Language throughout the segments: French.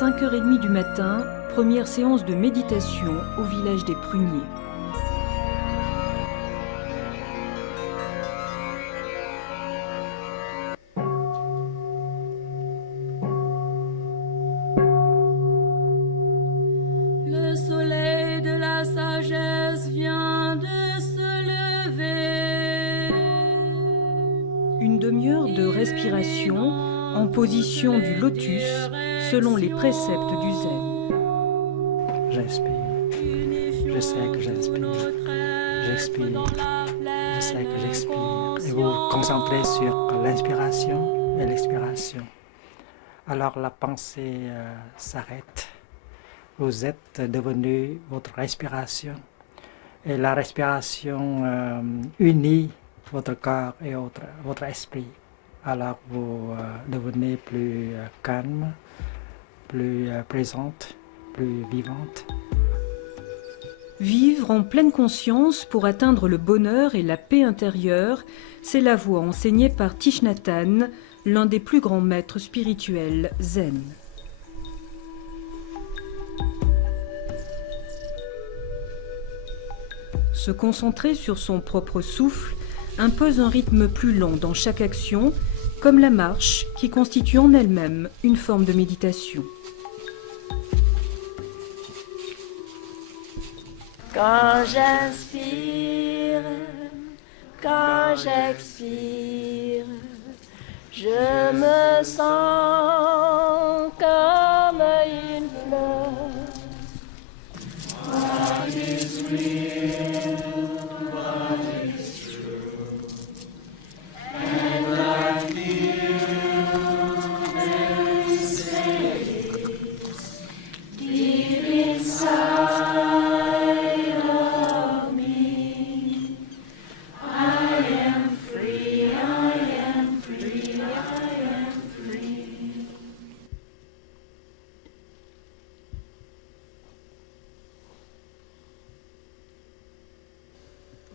5h30 du matin, première séance de méditation au village des Pruniers. Le soleil de la sagesse vient de se lever. Une demi-heure de respiration en position du lotus selon les préceptes du zen. J'inspire, je sais que j'inspire, j'expire, je sais que j'expire. Et vous vous concentrez sur l'inspiration et l'expiration. Alors la pensée s'arrête. Vous êtes devenu votre respiration. Et la respiration unit votre corps et votre esprit. Alors vous devenez plus calme, plus présente, plus vivante. Vivre en pleine conscience pour atteindre le bonheur et la paix intérieure, c'est la voie enseignée par Thich Nhat Hanh, l'un des plus grands maîtres spirituels zen. Se concentrer sur son propre souffle impose un rythme plus lent dans chaque action, comme la marche qui constitue en elle-même une forme de méditation. Quand j'inspire, quand j'expire, je me sens comme une fleur. What is real, what is true, and I feel very space deep inside.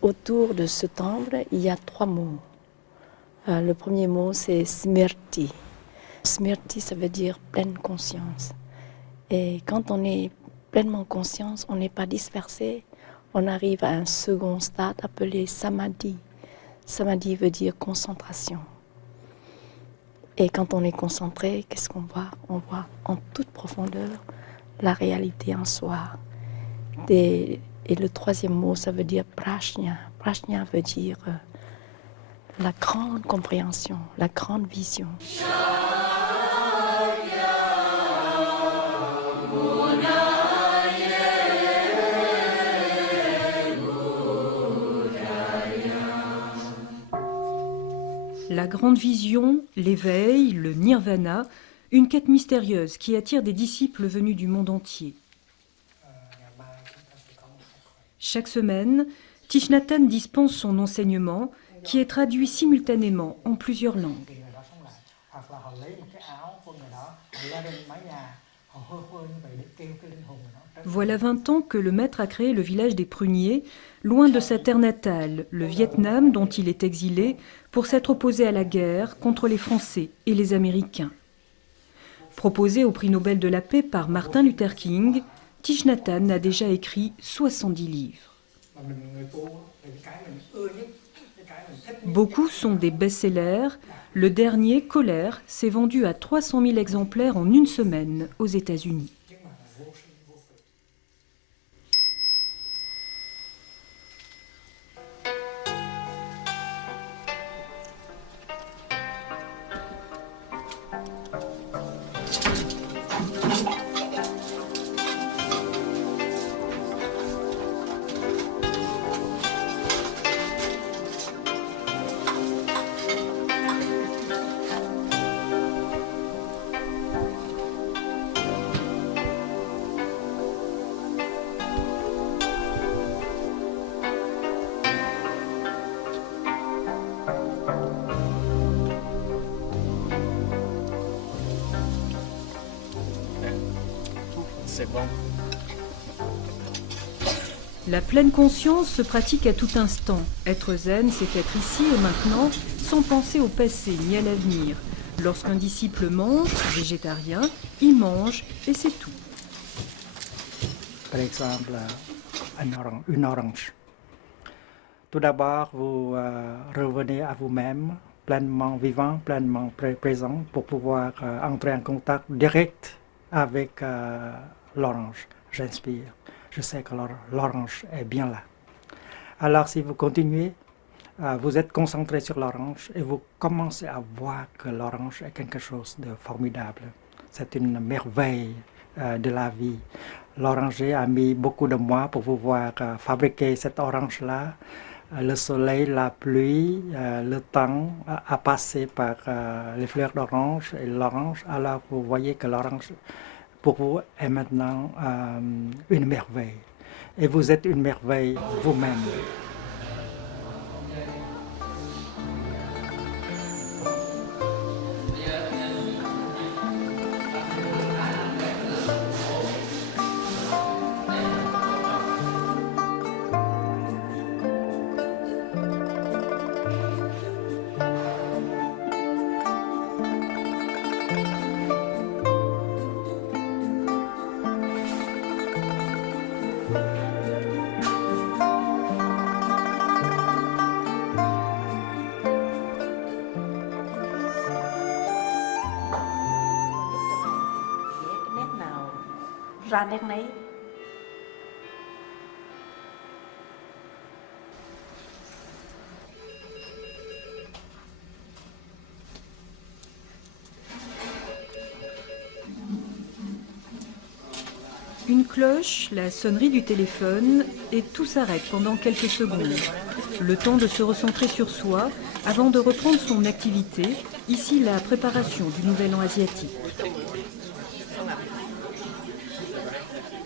Autour de ce temple, il y a 3 mots. Le premier mot, c'est Smriti. Smriti, ça veut dire pleine conscience. Et quand on est pleinement conscience, on n'est pas dispersé, on arrive à un second stade appelé Samadhi. Samadhi veut dire concentration. Et quand on est concentré, qu'est-ce qu'on voit? On voit en toute profondeur la réalité en soi. Et le troisième mot, ça veut dire prajna. Prajna veut dire la grande compréhension, la grande vision. La grande vision, l'éveil, le nirvana, une quête mystérieuse qui attire des disciples venus du monde entier. Chaque semaine, Thich Nhat Hanh dispense son enseignement qui est traduit simultanément en plusieurs langues. Voilà 20 ans que le maître a créé le village des Pruniers, loin de sa terre natale, le Vietnam dont il est exilé, pour s'être opposé à la guerre contre les Français et les Américains. Proposé au prix Nobel de la paix par Martin Luther King, Thich Nhat Hanh a déjà écrit 70 livres. Beaucoup sont des best-sellers. Le dernier, Colère, s'est vendu à 300 000 exemplaires en une semaine aux États-Unis. C'est bon. La pleine conscience se pratique à tout instant. Être zen, c'est être ici et maintenant, sans penser au passé ni à l'avenir. Lorsqu'un disciple mange, végétarien, il mange et c'est tout. Par exemple, une orange. Tout d'abord, vous revenez à vous-même, pleinement vivant, pleinement présent, pour pouvoir entrer en contact direct avec l'orange. J'inspire. Je sais que l'orange est bien là. Alors, si vous continuez, vous êtes concentré sur l'orange et vous commencez à voir que l'orange est quelque chose de formidable. C'est une merveille de la vie. L'oranger a mis beaucoup de mois pour pouvoir fabriquer cette orange-là. Le soleil, la pluie, le temps a passé par les fleurs d'orange et l'orange. Alors vous voyez que l'orange, pour vous, est maintenant une merveille. Et vous êtes une merveille vous-même. Ra nét nấy. Une cloche, la sonnerie du téléphone et tout s'arrête pendant quelques secondes. Le temps de se recentrer sur soi avant de reprendre son activité, ici la préparation du Nouvel An asiatique.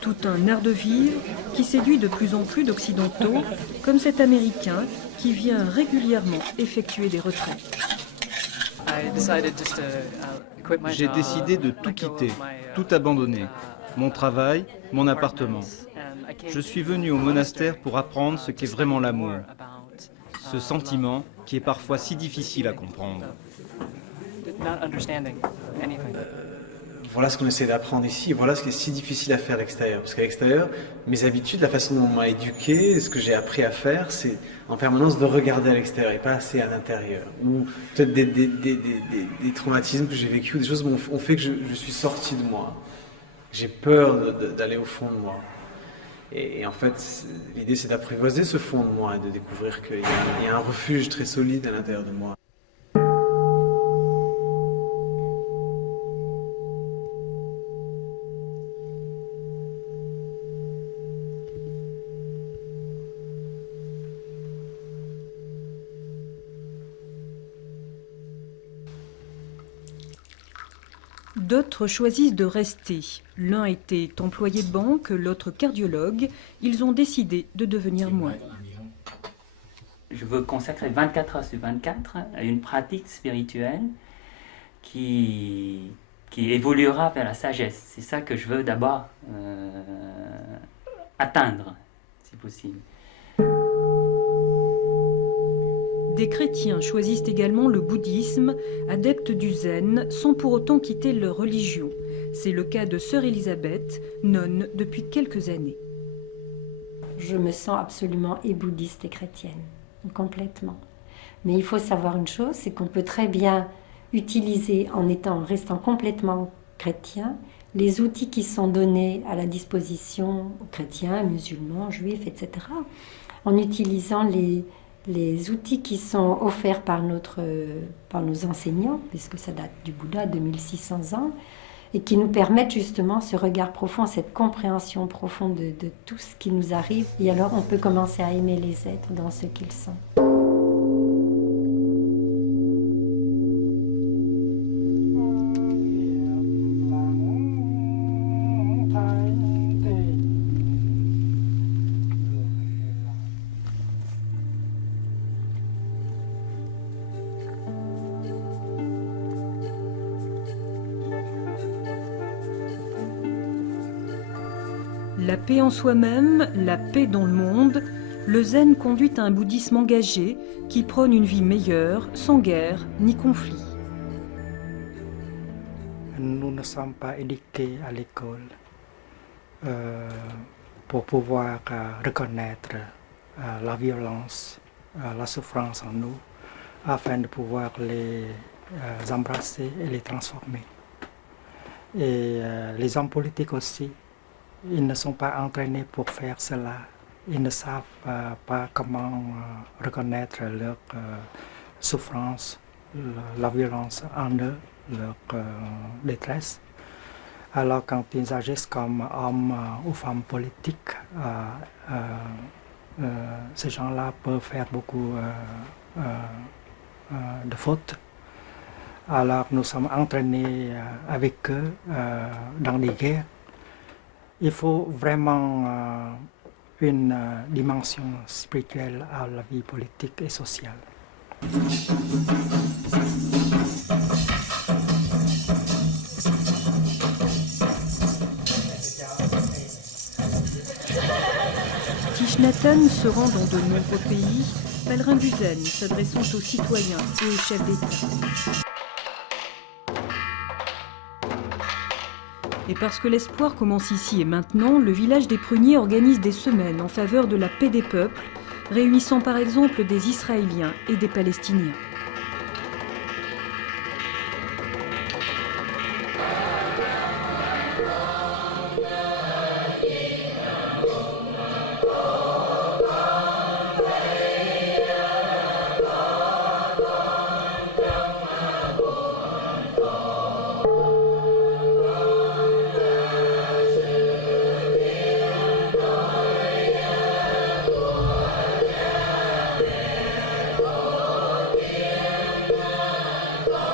Tout un art de vivre qui séduit de plus en plus d'Occidentaux, comme cet Américain qui vient régulièrement effectuer des retraites. J'ai décidé de tout quitter, tout abandonner, mon travail, mon appartement. Je suis venu au monastère pour apprendre ce qu'est vraiment l'amour, ce sentiment qui est parfois si difficile à comprendre. Voilà ce qu'on essaie d'apprendre ici, voilà ce qui est si difficile à faire à l'extérieur. Parce qu'à l'extérieur, mes habitudes, la façon dont on m'a éduqué, ce que j'ai appris à faire, c'est en permanence de regarder à l'extérieur et pas assez à l'intérieur. Ou peut-être des traumatismes que j'ai vécus, des choses ont fait que je suis sorti de moi. J'ai peur d'aller au fond de moi. Et en fait, l'idée c'est d'apprivoiser ce fond de moi et de découvrir qu'il y a un refuge très solide à l'intérieur de moi. D'autres choisissent de rester. L'un était employé de banque, l'autre cardiologue. Ils ont décidé de devenir moines. Je veux consacrer 24 heures sur 24 à une pratique spirituelle qui évoluera vers la sagesse. C'est ça que je veux d'abord atteindre, si possible. Des chrétiens choisissent également le bouddhisme, adeptes du zen, sans pour autant quitter leur religion. C'est le cas de sœur Elisabeth, nonne depuis quelques années. Je me sens absolument et bouddhiste et chrétienne, complètement. Mais il faut savoir une chose, c'est qu'on peut très bien utiliser, en restant complètement chrétien, les outils qui sont donnés à la disposition aux chrétiens, musulmans, juifs, etc., en utilisant les outils qui sont offerts par nos enseignants, puisque ça date du Bouddha, 2600 ans, et qui nous permettent justement ce regard profond, cette compréhension profonde de tout ce qui nous arrive. Et alors on peut commencer à aimer les êtres dans ce qu'ils sont. La paix en soi-même, la paix dans le monde, le zen conduit à un bouddhisme engagé qui prône une vie meilleure, sans guerre ni conflit. nous ne sommes pas éduqués à l'école pour pouvoir reconnaître la violence, la souffrance en nous, afin de pouvoir les embrasser et les transformer. Et les hommes politiques aussi, ils ne sont pas entraînés pour faire cela. Ils ne savent pas comment reconnaître leur souffrance, la violence en eux, leur détresse. Alors quand ils agissent comme hommes ou femmes politiques, ces gens-là peuvent faire beaucoup de fautes. Alors nous sommes entraînés avec eux dans les guerres. Il faut vraiment une dimension spirituelle à la vie politique et sociale. Thich Nhat Hanh se rend dans de nombreux pays, pèlerin du zen, s'adressant aux citoyens et aux chefs d'État. Et parce que l'espoir commence ici et maintenant, le village des Pruniers organise des semaines en faveur de la paix des peuples, réunissant par exemple des Israéliens et des Palestiniens.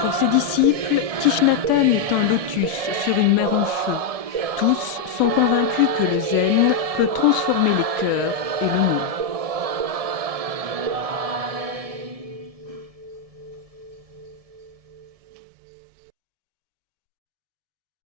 Pour ses disciples, Thich Nhat Hanh est un lotus sur une mer en feu. Tous sont convaincus que le zen peut transformer les cœurs et le monde.